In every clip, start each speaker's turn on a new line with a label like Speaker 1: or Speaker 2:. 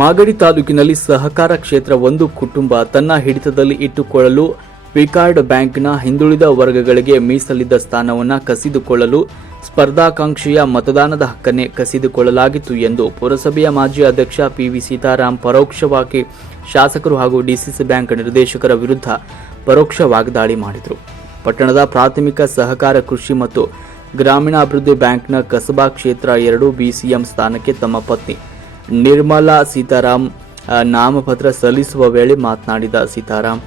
Speaker 1: ಮಾಗಡಿ ತಾಲೂಕಿನಲ್ಲಿ ಸಹಕಾರ ಕ್ಷೇತ್ರ ಒಂದು ಕುಟುಂಬ ತನ್ನ ಹಿಡಿತದಲ್ಲಿ ಇಟ್ಟುಕೊಳ್ಳಲು ಪಿಕಾರ್ಡ್ ಬ್ಯಾಂಕ್ನ ಹಿಂದುಳಿದ ವರ್ಗಗಳಿಗೆ ಮೀಸಲಿದ್ದ ಸ್ಥಾನವನ್ನು ಕಸಿದುಕೊಳ್ಳಲು ಸ್ಪರ್ಧಾಕಾಂಕ್ಷೆಯ ಮತದಾನದ ಹಕ್ಕನ್ನೇ ಕಸಿದುಕೊಳ್ಳಲಾಗಿತ್ತು ಎಂದು ಪುರಸಭೆಯ ಮಾಜಿ ಅಧ್ಯಕ್ಷ ಪಿವಿ ಸೀತಾರಾಮ್ ಪರೋಕ್ಷವಾಗಿ ಶಾಸಕರು ಹಾಗೂ ಡಿಸಿಸಿ ಬ್ಯಾಂಕ್ ನಿರ್ದೇಶಕರ ವಿರುದ್ಧ ಪರೋಕ್ಷ ವಾಗ್ದಾಳಿ ಮಾಡಿದರು. ಪಟ್ಟಣದ ಪ್ರಾಥಮಿಕ ಸಹಕಾರ ಕೃಷಿ ಮತ್ತು ಗ್ರಾಮೀಣಾಭಿವೃದ್ಧಿ ಬ್ಯಾಂಕ್ನ ಕಸಬಾ ಕ್ಷೇತ್ರ ಎರಡು ಬಿಸಿಎಂ ಸ್ಥಾನಕ್ಕೆ ತಮ್ಮ ಪತ್ನಿ ನಿರ್ಮಲಾ ಸೀತಾರಾಮ್ ನಾಮಪತ್ರ ಸಲ್ಲಿಸುವ ವೇಳೆ ಮಾತನಾಡಿದ ಸೀತಾರಾಮ್,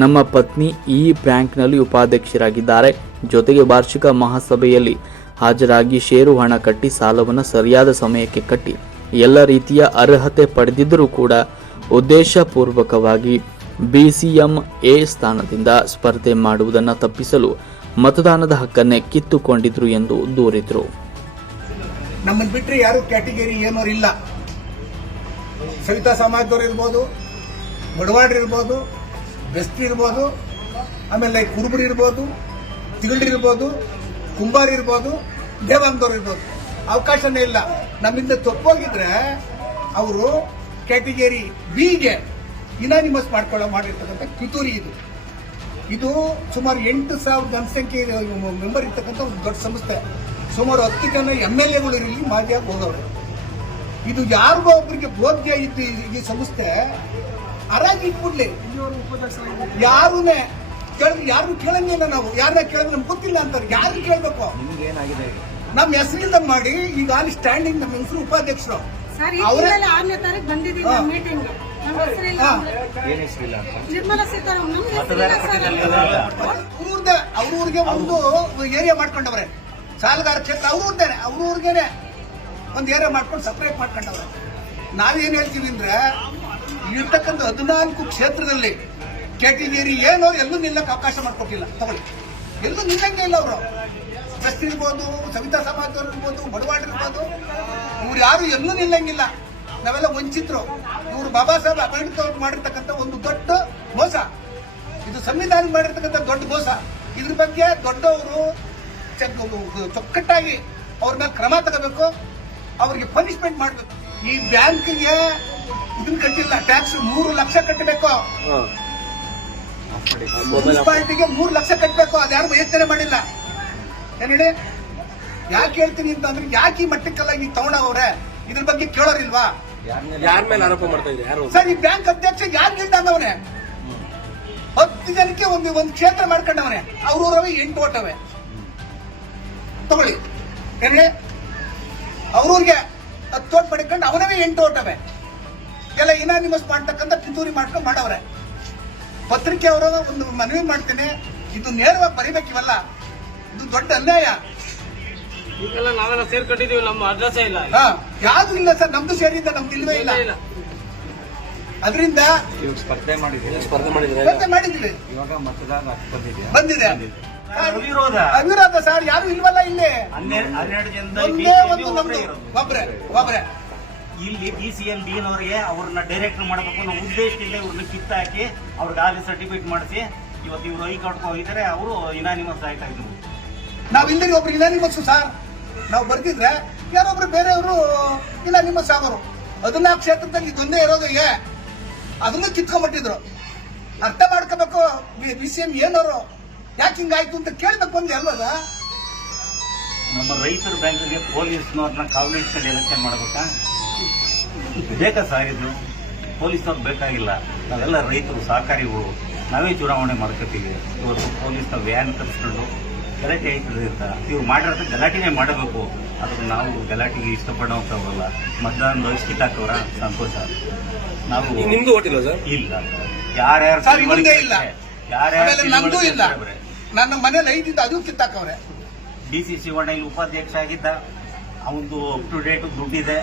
Speaker 1: ನಮ್ಮ ಪತ್ನಿ ಈ ಬ್ಯಾಂಕ್ನಲ್ಲಿ ಉಪಾಧ್ಯಕ್ಷರಾಗಿದ್ದಾರೆ. ಜೊತೆಗೆ ವಾರ್ಷಿಕ ಮಹಾಸಭೆಯಲ್ಲಿ ಹಾಜರಾಗಿ ಷೇರು ಹಣ ಕಟ್ಟಿ ಸಾಲವನ್ನು ಸರಿಯಾದ ಸಮಯಕ್ಕೆ ಕಟ್ಟಿ. ಎಲ್ಲ ರೀತಿಯ ಅರ್ಹತೆ ಪಡೆದಿದ್ದರೂ ಕೂಡ ಉದ್ದೇಶಪೂರ್ವಕವಾಗಿ ಬಿಸಿಎಂ ಎ ಸ್ಥಾನದಿಂದ ಸ್ಪರ್ಧೆ ಮಾಡುವುದನ್ನು ತಪ್ಪಿಸಲು ಮತದಾನದ ಹಕ್ಕನ್ನೇ ಕಿತ್ತುಕೊಂಡಿದ್ರು ಎಂದು ದೂರಿದರು.
Speaker 2: ನಮ್ಮನ್ನು ಬಿಟ್ಟರೆ ಯಾರು ಕ್ಯಾಟಗರಿ ಏನೋ ಇಲ್ಲ. ಸವಿತಾ ಸಮಾಜದವ್ರು ಇರ್ಬೋದು ಬಡವಾಡ್ರು ಇರ್ಬೋದು ಬೆಸ್ಟ್ ಇರ್ಬೋದು, ಆಮೇಲೆ ಕುರುಬರು ಇರ್ಬೋದು ತಿಗಳ್ರು ಇರ್ಬೋದು, ಕುಂಬಾರ್ ಇರ್ಬೋದು, ದೇವಾಂಗದವ್ರು ಇರ್ಬೋದು. ಅವಕಾಶನೇ ಇಲ್ಲ. ನಮ್ಮಿಂದ ತಪ್ಪೋಗಿದ್ರೆ ಅವರು ಕ್ಯಾಟಗರಿ ಬಿಗೆ ಇನಾನಿಮಸ್ ಮಾಡ್ಕೊಳ್ಳೋ ಮಾಡಿರ್ತಕ್ಕಂಥ ಕಿತೂರಿ ಇದು. ಇದು ಸುಮಾರು ಎಂಟು ಸಾವಿರ ಜನಸಂಖ್ಯೆ ಮೆಂಬರ್ ಇರ್ತಕ್ಕಂಥ ಒಂದು ದೊಡ್ಡ ಸಂಸ್ಥೆ. ಸುಮಾರು ಹತ್ತು ಜನ ಎಂ ಎಲ್ ಎಗಳು ಇರಲಿ ಮಾಜಿಯಾಗಿ ಹೋಗವ್ರೆ ಇದು ಯಾರಿಗೋ ಒಬ್ಬರಿಗೆ ಬೋಧ್ಯ ಇದ್ದು ಈ- ಸಂಸ್ಥೆ ಅರಾಗಿ ಇಟ್ಬಿಡ್ಲಿ ಯಾರುನೇ ಕೇಳಿದ್ರೆ ಯಾರು ಕೇಳಂಗಿಲ್ಲ ನಾವು. ಯಾರನ್ನ ಕೇಳಿದ್ರೆ ನಮ್ಗೆ ಗೊತ್ತಿಲ್ಲ ಅಂತಾರೆ. ಯಾರು ಕೇಳ್ಬೇಕು? ನಮ್ಮ ಹೆಸರಿಂದ ಮಾಡಿ ಈಗ ಅಲ್ಲಿ ಸ್ಟ್ಯಾಂಡಿಂಗ್ ನಮ್ಮ ಹೆಸರು ಉಪಾಧ್ಯಕ್ಷರು. ಅವ್ರವ್ರಿಗೆ ಒಂದು ಏರಿಯಾ ಮಾಡ್ಕೊಂಡವ್ರೆ. ಸಾಲಗಾರ ಕ್ಷೇತ್ರ ಅವ್ರವ್ರದ್ದೇನೆ ಅವ್ರವ್ರಿಗೇನೆ ಒಂದು ಏರಿಯಾ ಮಾಡ್ಕೊಂಡು ಸಪ್ರೇಟ್ ಮಾಡ್ಕೊಂಡವ್ರೆ. ನಾವೇನು ಹೇಳ್ತೀವಿ ಅಂದ್ರೆ ಇರ್ತಕ್ಕಂಥ ಹದಿನಾಲ್ಕು ಕ್ಷೇತ್ರದಲ್ಲಿ ಕೆಟಗರಿ ಏನೋ ಎಲ್ಲೂ ನಿಲ್ಲಕ್ಕೆ ಅವಕಾಶ ಮಾಡ್ಕೊಟ್ಟಿಲ್ಲ. ತಗೊಳ್ಳಿ. ಎಲ್ಲೂ ನಿಲ್ಲಂಗೆ ಇಲ್ಲ ಅವರು. ಟ್ರಸ್ಟ್ ಇರ್ಬೋದು, ಸವಿತಾ ಸಮಾಜದವ್ರು ಇರ್ಬೋದು ಬಡವಾಡ್ ಇರ್ಬೋದು. ಇವ್ರು ಯಾರು ಎಲ್ಲೂ ನಿಲ್ಲಂಗಿಲ್ಲ. ನಾವೆಲ್ಲ ವಂಚಿತರು. ಇವರು ಬಾಬಾ ಸಾಹೇಬ್ ಅಂಬೇಡ್ಕರ್ ಮಾಡಿರ್ತಕ್ಕಂಥ ಒಂದು ದೊಡ್ಡ ಮೋಸ. ಇದು ಸಂವಿಧಾನ ಮಾಡಿರ್ತಕ್ಕಂಥ ದೊಡ್ಡ ಮೋಸ. ಇದ್ರ ಬಗ್ಗೆ ದೊಡ್ಡವರು ಚಕ್- ಚೊಕ್ಕಟ್ಟಾಗಿ ಅವ್ರ ಮೇಲೆ ಕ್ರಮ ತಗೋಬೇಕು. ಅವ್ರಿಗೆ ಪನಿಷ್ಮೆಂಟ್ ಮಾಡ್ಬೇಕು. ಈ ಬ್ಯಾಂಕ್ಗೆ ಇದನ್ನ ಕಟ್ಟಿಲ್ಲ ಟ್ಯಾಕ್ಸ್ ಮೂರು ಲಕ್ಷ ಕಟ್ಟಬೇಕು. ಮುನ್ಸಿಪಾಲಿಟಿಗೆ ಮೂರು ಲಕ್ಷ ಕಟ್ಟಬೇಕು ಅದ್ಯಾರು ಯೋಚನೆ ಮಾಡಿಲ್ಲ. ಏನ್ ಹೇಳಿ? ಯಾಕೆ ಹೇಳ್ತೀನಿ ಅಂತಂದ್ರೆ ಯಾಕೆ ಈ ಮಟ್ಟಕ್ಕೆಲ್ಲ ನೀವು ತಗೊಂಡವ್ರೆ ಇದ್ರ ಬಗ್ಗೆ ಕೇಳೋರಿಲ್ವಾ?
Speaker 3: ಯಾರ ಮೇಲೆ ಆರೋಪ ಮಾಡ್ತಾ ಇದ್ದಾರೆ ಯಾರು?
Speaker 2: ಸರ್ ಈ ಬ್ಯಾಂಕ್ ಅಧ್ಯಕ್ಷ ಯಾರು ನಿಲ್ದಾಂಗವನೆ ಹತ್ತು ಜನಕ್ಕೆ ಒಂದು ಒಂದು ಕ್ಷೇತ್ರ ಮಾಡ್ಕೊಂಡವ್ರೆ ಅವ್ರವ್ರವೇ ಎಂಟು ಓಟವೆ. ತಗೊಳ್ಳಿ. ಏನೇ ಅವ್ರವ್ರಿಗೆ ಹತ್ತು ಓಟ್ ಪಡ್ಕೊಂಡು ಅವನವೇ ಎಂಟು ಓಟವೆ. ಎಲ್ಲ ಇನಾನಿಮಸ್ ಮಾಡ್ತಕ್ಕಂಥ ಪಿತೂರಿ ಮಾಡ್ಕೊಂಡು ಮಾಡವ್ರೆ. ಪತ್ರಿಕೆ ಅವರ ಒಂದು ಮನವಿ ಮಾಡ್ತೇನೆ ಇದು ನೇರವಾಗಿ ಬರಿಬೇಕಿವಲ್ಲ ಇದು ದೊಡ್ಡ ಅನ್ಯಾಯ.
Speaker 3: ಈಗೆಲ್ಲ ನಾವೆಲ್ಲ ಸೇರ್ಕೊಂಡಿದೀವಿ ನಮ್ಮ ಅಡ್ರೆಸ್ ಇಲ್ಲ.
Speaker 2: ಹಾ ಯಾವ್ದು ಇಲ್ಲ ಸರ್ ನಮ್ದು ಸೇರಿದ್ದ ನಮ್ದು ಇಲ್ವೇ ಇಲ್ಲ.
Speaker 3: ಇಲ್ಲ
Speaker 2: ಅದರಿಂದ
Speaker 4: ಇವಾಗ ಸ್ಪರ್ಧೆ ಮಾಡಿದ್ರೆ
Speaker 3: ಸ್ಪರ್ಧೆ ಮಾಡಿದ್ರೆ
Speaker 2: ಸ್ಪರ್ಧೆ ಮಾಡಿದ್ವಿ
Speaker 4: ಇವಾಗ ಮತದಾನ ಬಂದಿದೆ.
Speaker 2: ಬಂದಿದೆ.
Speaker 5: ವಿರೋಧ
Speaker 2: ಅವಿರೋಧ ಸರ್ ಯಾರು ಇಲ್ವಲ್ಲ ಇಲ್ಲಿ.
Speaker 5: ಹನ್ನೆರಡು ಹನ್ನೆರಡು
Speaker 2: ಒಂದೇ ಒಂದು ನಮ್ದು
Speaker 5: ಒಬ್ರೇ
Speaker 2: ಒಬ್ರೆ ಒಬ್ರೆ.
Speaker 5: ಇಲ್ಲಿ ಬಿ ಸಿ ಎಲ್ ಡಿನ್ ಅವರಿಗೆ ಅವ್ರನ್ನ ಡೈರೆಕ್ಟ್ ಮಾಡಬೇಕು ಅನ್ನೋ ಉದ್ದೇಶದಿಂದ ಇವ್ರನ್ನ ಕಿತ್ತಾಕಿ ಅವ್ರಿಗೆ ಆಲಿ ಸರ್ಟಿಫಿಕೇಟ್ ಮಾಡಿಸಿ ಇವತ್ತು ಇವ್ರು ಹೈಕೋರ್ಟ್ಗೆ ಹೋಗಿದ್ದಾರೆ ಅವರು ಇನಾನಿಮಸ್ ಆಯ್ತಾ ಇದ್ರು.
Speaker 2: ನಾವ್ ಇಲ್ಲಿ ಒಬ್ರು ಇನಾನಿಮಸ್ ಸರ್. ನಾವು ಬರ್ತಿದ್ರೆ ಯಾರೊಬ್ರು ಬೇರೆಯವರು ಇನಾನಿಮಸ್ ಆಗೋರು. ಹದಿನಾಲ್ಕು ಕ್ಷೇತ್ರದಲ್ಲಿ ಇದೊಂದೇ ಇರೋದು ಈಗ ಅದನ್ನು ಕಿತ್ಕೊಂಡ್ಬಿಟ್ಟಿದ್ರು. ಅರ್ಥ ಮಾಡ್ಕೋಬೇಕು ಬಿ ಸಿ ಎಂ ಏನವರು ಯಾಕೆ ಹಿಂಗಾಯ್ತು ಅಂತ ಕೇಳ್ಬೇಕು ಬಂದೆ ಅಲ್ಲದ
Speaker 5: ನಮ್ಮ ರೈತರ ಬ್ಯಾಂಕ್ಗೆ ಪೊಲೀಸ್ನವ್ರನ್ನ ಕಡೆ ಎಲೆಕ್ಷನ್ ಮಾಡ್ಬೇಕಾ? ಬೇಕಾ ಸರ್ ಇದು? ಪೊಲೀಸ್ನವ್ರು ಬೇಕಾಗಿಲ್ಲ. ನಾವೆಲ್ಲ ರೈತರು ಸಹಕಾರಿಗಳು ನಾವೇ ಚುನಾವಣೆ ಮಾಡ್ಕೋತೀವಿ ಇವತ್ತು ಪೊಲೀಸ್ನ ವ್ಯಾನ್ ತರಿಸ್ಕೊಂಡು ಗಲಾಟೆ ಆಯ್ತದೆ ಅಂತ. ಇವ್ರು ಮಾಡಿರೋದು ಗಲಾಟೆನೇ ಮಾಡಬೇಕು. ಅದಕ್ಕೆ ನಾವು ಗಲಾಟೆಗೆ ಇಷ್ಟಪಡೋಂಥವ್ರಲ್ಲ ಮತದಾನ ವಯಸ್ಸು ಹಾಕವ್ರ ಸಂತೋಷ. ನಾವು
Speaker 3: ನಿಮ್ದು ಓಟಿಲ್ಲ ಸರ್
Speaker 5: ಇಲ್ಲ. ಯಾರ್ಯಾರು ಯಾರ್ಯಾರು
Speaker 2: ನಮ್ದು ಇಲ್ಲ. ನನ್ನ ಮನೇಲಿ ಐದಿಂದ ಅದು ಕಿತ್ತಾಕವ್ರೆ.
Speaker 5: ಡಿ ಸಿ ಶಿವಣ್ಣ ಇಲ್ಲಿ ಉಪಾಧ್ಯಕ್ಷ ಆಗಿದ್ದ ಅವನದು ಅಪ್ ಟು ಡೇಟ್ ದುಡ್ಡಿದೆ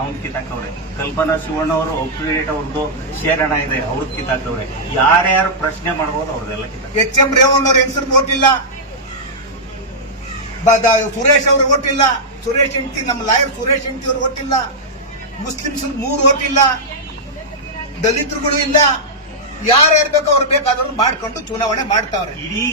Speaker 5: ಅವನ್ ಕಿತ್ತಾಕವ್ರೆ. ಕಲ್ಪನಾ ಶಿವಣ್ಣ ಅವರು ಅಪ್ ಟು ಡೇಟ್ ಅವ್ರದ್ದು ಶೇರ್ ಹಣ ಇದೆ ಅವ್ರದ್ದು ಕಿತ್ತಾಕವ್ರೆ. ಯಾರ್ಯಾರು ಪ್ರಶ್ನೆ ಮಾಡ್ಬೋದು ಅವ್ರದ್ದೆಲ್ಲ ಕಿತ್ತಾಕ
Speaker 2: ಎಚ್ ಎಂ ರೇವಣ್ಣವ್ರ ಹೆಸರು ಓಟಿಲ್ಲ ಸುರೇಶ್ ಅವರು ಓಟಿಲ್ಲ. ಸುರೇಶ್ ಹೆಂಡತಿ ನಮ್ಮ ಲಾಯರ್ ಸುರೇಶ್ ಹೆಂಡತಿ ಅವರು ಓಟಿಲ್ಲ. ಮುಸ್ಲಿಮ್ಸ್ ಮೂರು ಓಟಿಲ್ಲ. ದಲಿತರುಗಳು ಇಲ್ಲ. ಯಾರು ಇರ್ಬೇಕು ಅವ್ರು ಬೇಕಾದ್ರೂ ಮಾಡ್ಕೊಂಡು ಚುನಾವಣೆ ಮಾಡ್ತಾವ್ರೆ.
Speaker 5: ಇಡೀ